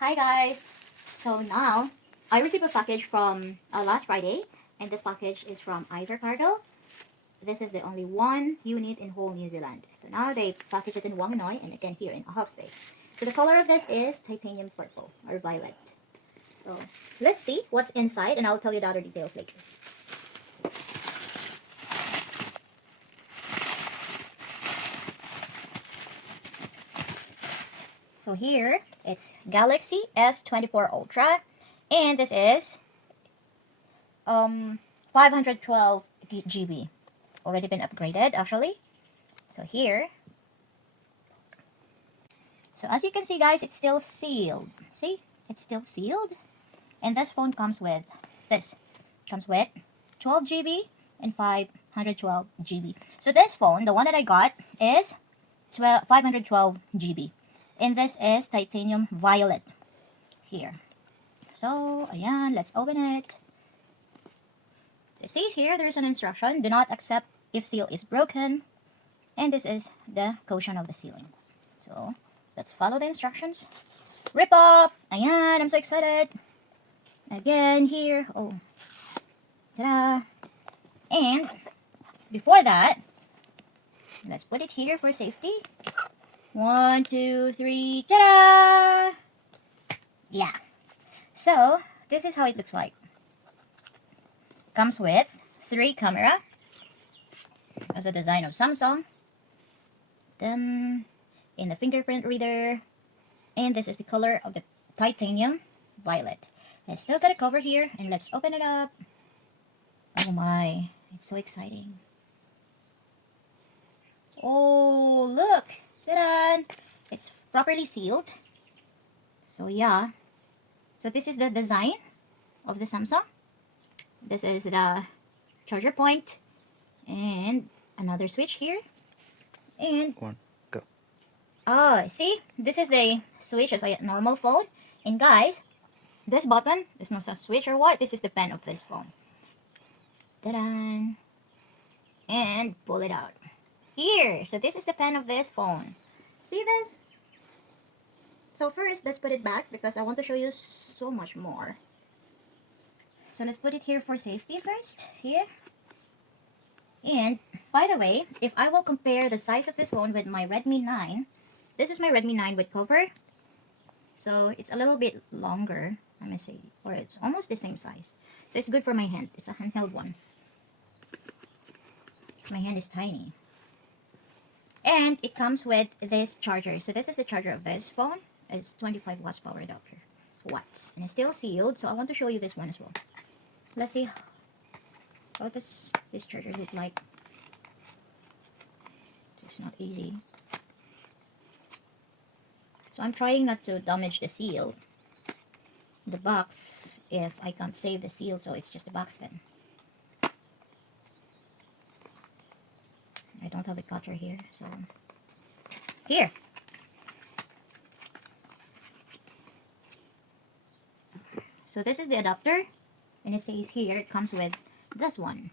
Hi guys! So now, I received a package from last Friday, and this package is from Iver Cargo. This is the only one unit in whole New Zealand. So now they package it in Wanganui and again here in Hawke's Bay. So the color of this is titanium purple or violet. So let's see what's inside and I'll tell you the other details later. So here, it's Galaxy S24 Ultra, and this is 512 GB. It's already been upgraded actually. So here, so as you can see guys, it's still sealed. See, it's still sealed. And this phone comes with this. Comes with 12 GB and 512 GB. So this phone, the one that I got, is 512 GB. And this is titanium violet here. So, ayan, let's open it. So see here, there's an instruction. Do not accept if seal is broken. And this is the caution of the sealing. So, let's follow the instructions. Rip up! Ayan, I'm so excited. Again, here. Oh. Ta-da! And, before that, let's put it here for safety. 1, 2, 3, ta-da! Yeah. So, this is how it looks like. Comes with 3 camera. As a design of Samsung. Then, in the fingerprint reader. And this is the color of the titanium violet. Let's still got a cover here and let's open it up. Oh my, it's so exciting. Oh, look! Ta-da! It's properly sealed. So yeah. So this is the design of the Samsung. This is the charger point. And another switch here. And one, go. oh, see? This is the switch as a normal phone. And guys, this button is not a switch or what. This is the pen of this phone. Ta-da! And pull it out. Here, so this is the pen of this phone. See this? So first, let's put it back because I want to show you so much more. So let's put it here for safety first, here. And, by the way, if I will compare the size of this phone with my Redmi 9, this is my Redmi 9 with cover. So it's a little bit longer, let me see, or it's almost the same size. So it's good for my hand. It's a handheld one. My hand is tiny. And it comes with this charger. So this is the charger of this phone. It's 25 watts power adapter. Watts. And it's still sealed. So I want to show you this one as well. Let's see how this charger look like. It's not easy. So I'm trying not to damage the seal. The box, if I can't save the seal, so it's just the box then. I don't have a cutter here, so here. So this is the adapter, and it says here it comes with this one.